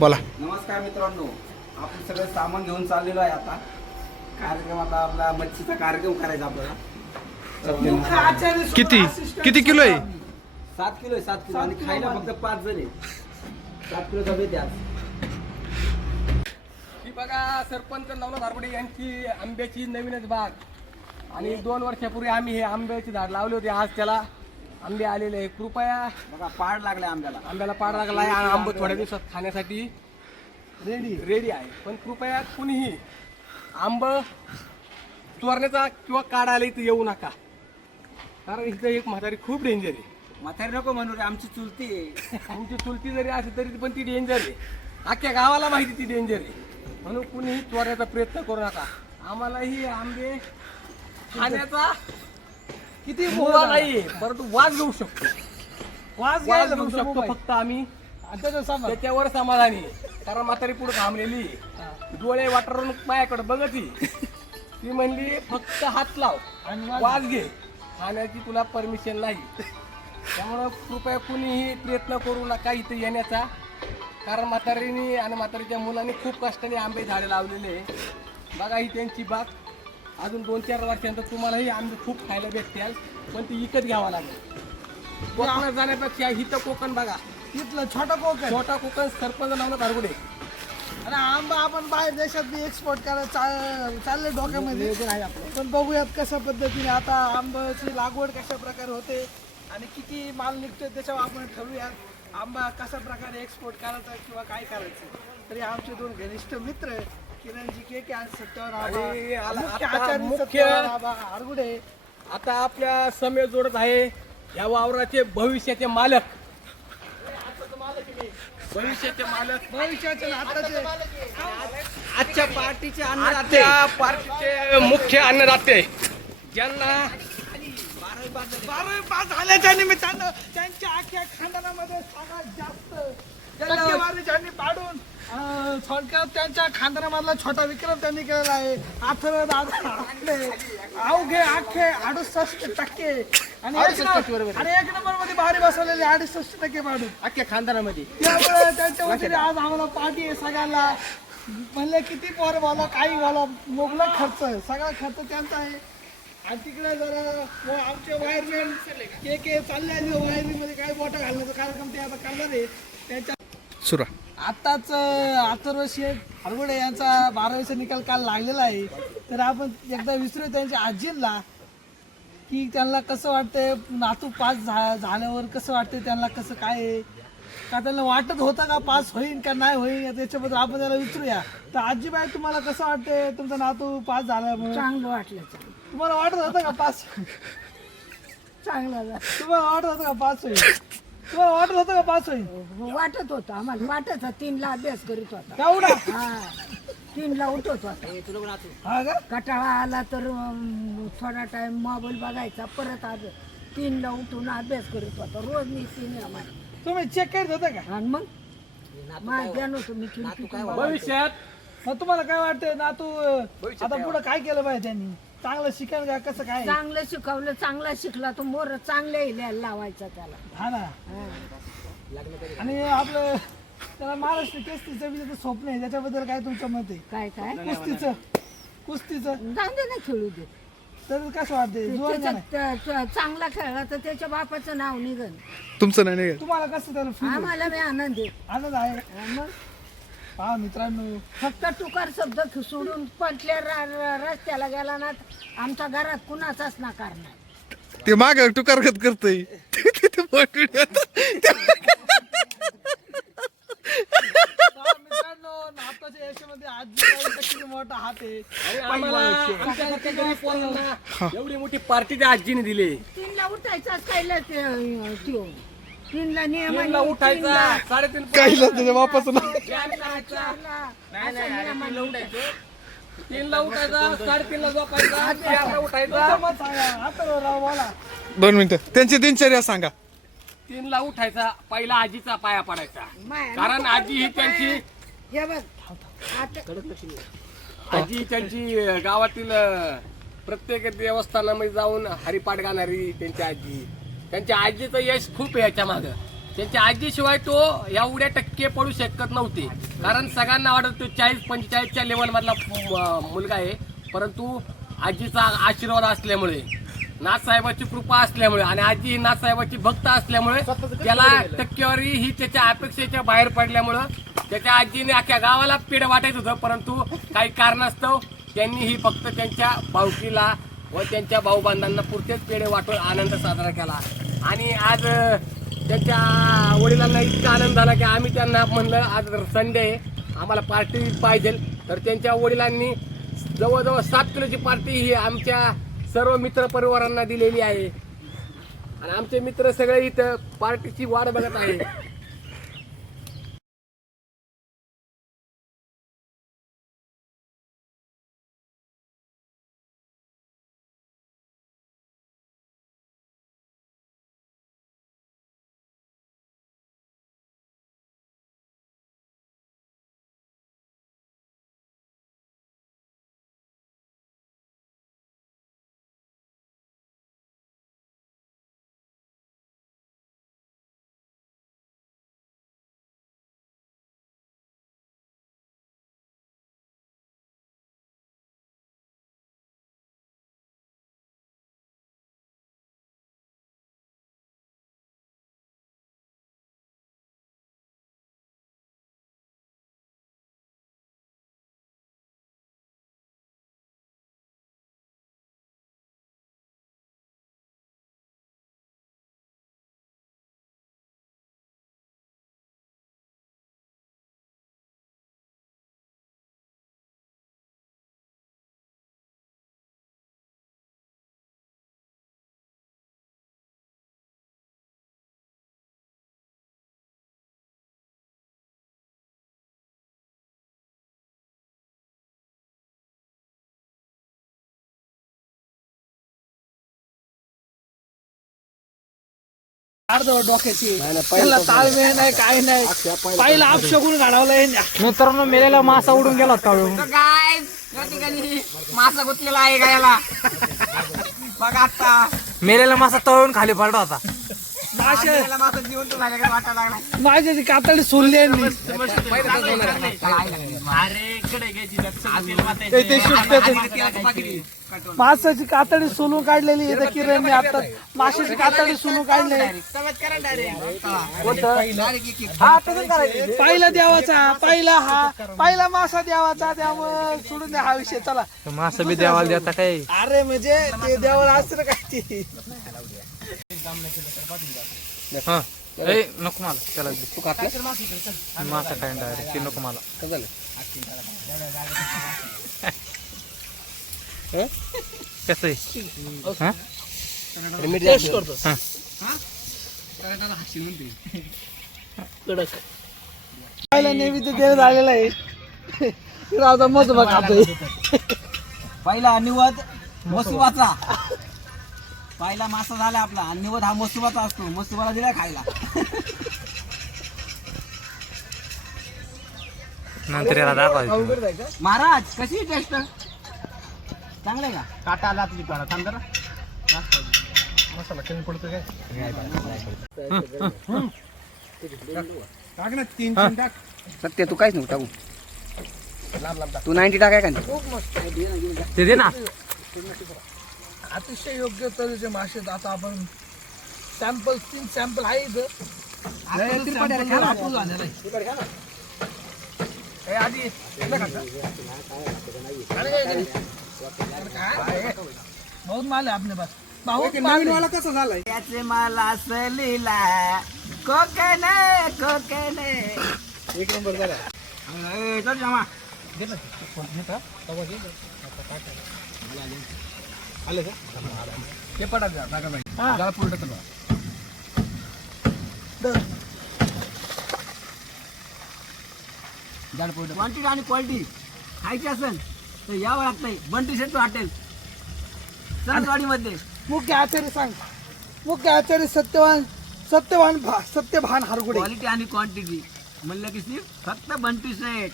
बोला. नमस्कार मित्रांनो, आपण सगळं सामान घेऊन चाललेलो आहे आता कार्यक्रम. आता आपला मच्छीचा कार्यक्रम करायचा आपल्याला. किती किती किलो आहे? 7 किलो आहे, 7 किलो. आणि खायला फक्त 5 जण आहे. 7 किलो डबे द्या. ही बघा सरपंच नवनाथ हरबडे यांची आंब्याची नवीनच बाग. आणि 2 वर्षापूर्वी आम्ही हे आंब्याचे झाड लावले होते. आज त्याला आंबे आलेले आहे. कृपया बघा पाड लागले आंब्याला पाड लागला आहे आणि आंबे थोड्या दिवसात खाण्यासाठी रेडी आहे. पण कृपया कुणीही आंब चोरण्याचा किंवा काढायला इथं येऊ नका, कारण इथं एक म्हातारी खूप डेंजर आहे. म्हातारी नको म्हणू रे, आमची चुलती आहे. आमची चुलती जरी असली तरी पण ती डेंजर आहे. अख्ख्या गावाला माहिती ती डेंजर आहे. म्हणून कुणीही चोरण्याचा प्रयत्न करू नका. आम्हालाही आंबे खाण्याचा किती मोहा नाही, परंतु वाज घेऊ शकतो. वाज घेऊ शकतो फक्त आम्ही त्याच्यावर समाधानी आहे. कारण म्हातारी पुढे थांबलेली आहे. डोळे वाटरून माझ्याकडे बघत ती म्हणली फक्त हात लाव आणि वाज घे, खाण्याची तुला परमिशन नाही. त्यामुळं कृपया कुणीही प्रयत्न करू नका इथे येण्याचा, कारण म्हातारीने आणि म्हातारीच्या मुलांनी खूप कष्टाने आंबे झाडे लावलेले आहे. बघा ही त्यांची बाग. अजून 2-4 वर्षानंतर तुम्हालाही आंबे खूप खायला भेटतील, पण ती विकत घ्यावा लागेल. कोकणात जाण्यापेक्षा हिथं कोकण बघा, इथलं छोटा कोकण सरपंच नवनाथ हरबडे. आणि आंबा आपण बाहेर देशात बी एक्सपोर्ट करायला चालले डोक्यामध्ये. पण बघूयात कशा पद्धतीने आता आंब्याची लागवड कशा प्रकारे होते आणि किती माल निघतोय त्याच्यावर आपण ठरवूयात आंबा कशा प्रकारे एक्सपोर्ट करायचा किंवा काय करायचं. तरी आमचे 2 घनिष्ठ मित्र किरणजी के आणि सत्यवान मुख्य हरगुडे आता आपल्या समय जोडत आहे या वावराचे भविष्याचे मालक. भविष्याचे आताचे आजच्या पार्टीचे अन्नदाते, आजच्या पार्टीचे मुख्य अन्नदाते, ज्यांना 12वी पास झाल्याच्या निमित्तानं त्यांच्या अख्ख्या खानदानामध्ये सगळ्यात जास्त टक्केवारी ज्यांनी पाडून थोडक्यात त्यांच्या खानदानामधला छोटा विक्रम त्यांनी केलेला आहे. अथर्व दादा अवघे अख्खे 68% आणि 1 नंबर मध्ये भारी बसवलेले 68% पाडून अख्ख्या खानदानामध्ये. त्यामुळे त्यांच्या वतीने आज आम्हाला पार्टी आहे सगळ्यांना. म्हणले किती पोर बोला काही बोला, मुबलक खर्च आहे, सगळा खर्च त्यांचा आहे. आणि तिकडे जरा आमचे वायरमॅन के चालले वायरिंगमध्ये काही बोटा घालण्याचा कार्यक्रम ते आता करणार आहे. त्यांच्या सुरा आत्ताच अथर्व शेठ हरगुडे यांचा 12वीचा निकाल काल लागलेला आहे. तर आपण एकदा विचारू त्यांच्या आजीला की त्यांना कसं वाटतंय, नातू पास झाल्यावर कसं वाटतंय त्यांना, कसं काय आहे, का त्यांना वाटत होतं का पास होईल का नाही होईल, त्याच्याबद्दल आपण त्याला विचारूया. तर आजीबाई तुम्हाला कसं वाटतंय तुमचा नातू पास झाल्यामुळे? चांगलं वाटलं. तुम्हाला वाटत होतं का पास? चांगलं तुम्हाला वाटत होतं का पास होईल? तुम्हाला वाटत होतं का पास होईल? वाटत होतं आम्हाला. वाटत 3ला अभ्यास करीत होता. एवढा? हा 3ला उठत होता. हा का? कटाळा आला तर थोडा टाइम मोबाईल बघायचा, परत 3ला उठून अभ्यास करीत होता. रोज मी 3 आम्हाला. तुम्ही चेक करत होता का? आणि मग माझ्या ध्यान होतं मी भविष्यात मग तुम्हाला काय वाटतंय नातू आता पुढे काय केलं पाहिजे त्यांनी? चांगलं शिकेल का कसं काय? चांगलं शिकवलं, चांगला शिकला तर मोर चांगले लिहायला लावायचा त्याला. हा ना. आणि आपलं त्याला महाराष्ट्र केसरीचं विजेचं स्वप्न आहे, त्याच्याबद्दल काय तुमचं मत आहे? काय काय कुस्तीचं जाऊ दे ना, खेळू दे. तर कसं वाटतंय? जोर का नाही? त्याच्यात चांगला खेळला तर त्याच्या बापाचं नाव निघन. तुमचं नाही निघत? तुम्हाला कसं त्याला feel आहे? आम्हाला बी आनंद आहे. आनंद आहे. मग पहा मित्रांनो, फक्त तुकार शब्द सोडून पटल्या रस्त्याला गेला ना, आमच्या घरात कुणाचाच नकार नाही. ते माग टुकारगत करतोय. मित्रांनो नाताच्या याच्यामध्ये आजीबाईचा किती मोठा हात आहे. एवढी मोठी पार्टी त्या आजीने दिली. 3ला उठायचा कायला त्यो 3ला नियम तीनला उठायचा, 3:30 काहीला त्याच्या बापाचं नाव. 3ला उठायचा, 3:30ला झोपायचा, 4ला उठायचा. मत सांगा आता राव बोला. 2 मिनिटं त्यांची दिनचर्या सांगा. 3ला उठायचा, पहिला आजीचा पाया पडायचा, माया कारण आजी ही त्यांची हे बघ आता आजी ही त्यांची गावातील प्रत्येक देवस्थानामध्ये जाऊन हरिपाठ गाणारी त्यांची आजी. त्यांच्या आजीचं यश खूप आहे याच्या मागं. त्यांच्या आजीशिवाय तो एवढ्या टक्के पडू शकत नव्हते. कारण सगळ्यांना वाटत तो 40-45च्या लेवलमधला मुलगा आहे, परंतु आजीचा आशीर्वाद असल्यामुळे, नाथसाहेबाची कृपा असल्यामुळे आणि आजी नाथसाहेबाची भक्त असल्यामुळे त्याला टक्केवारी ही त्याच्या अपेक्षेच्या बाहेर पडल्यामुळं त्याच्या आजीने अख्ख्या गावाला पेढ वाटायचं होतं, परंतु काही कारणास्तव त्यांनी ही फक्त त्यांच्या भावकीला व त्यांच्या भाऊबांधांना पुरतेच पेढे वाटून आनंद साजरा केला. आणि आज त्यांच्या वडिलांना इतका आनंद झाला की आम्ही त्यांना म्हणलं आज संडे आहे, आम्हाला पार्टी पाहिजे. तर त्यांच्या वडिलांनी जवळजवळ 7 किलोची पार्टी ही आमच्या सर्व मित्र परिवारांना दिलेली आहे. आणि आमचे मित्र सगळे इथं पार्टीची वाट बघत आहे. अर्धवट डोक्याची त्याला ताळमेळ नाही काय नाही. पहिला अपशगुन घडवलाय. मित्रांनो मेलेला मासा उडून गेला काळू. काय या ठिकाणी मासा गुतलेला आहे गायला बघा. आता मेलेला मासा तळून खाली पडला होता. मासा जिवंत झाल्या वाटायला लागला. माझ्याची कातडी सोडली आहे मी. माशाची कातडी सोलून काढलेली आहे किरणने. आता माशाची कातडी सोलून काढली. पहिला देवाचा पहिला मासा देवाचा, त्यामुळे सोडून द्या हा विषय. चला मासा बी देवाला देता काय. अरे म्हणजे ते देवाला असतं काय ते. हा नको मला त्याला मासा काय डायरेक्ट ते नको मला. कसं आहे कडक पहिला नैवेद्य देव झालेला आहे. आता मजबा खातोय. पहिला निवद मसुबाचा. पहिला मासा झाला आपला आणि निवद हा मसुबाचा असतो. मसुबाला दिला खायला. नंतर याला दाखवायचं. महाराज कशी टेस्ट चांगलं आहे का? काटा आला तुझी पारा थांब जरा. मसाला कमी पडतो काय टाक ना 3 टाक. सत्य तू काहीच नको टाकू. तू 90 टाकाय का नाही? ते दे ना. अतिशय योग्य तऱ्हेचे मासे. आता आपण सॅम्पल 3 सॅम्पल आहे इथं. बहुत माल आहे आपले पास. बहुत माल वाला कसा झालाय त्याचे मला सलीला कोकणे कोकणे. एक नंबर झाला. चल जामा आले का हे पटा द्या टाका बाई. जरा पुढे चल. क्वांटिटी आणि क्वालिटी खायची असेल तर यावं लागतंय. बंटी शेट हॉटेल सरसवाडीमध्ये. मुख्य आचार्य सांग. मुख्य आचार्य सत्यभान हरगुडे. क्वालिटी आणि क्वांटिटी म्हणलं की फक्त बंटी शेट.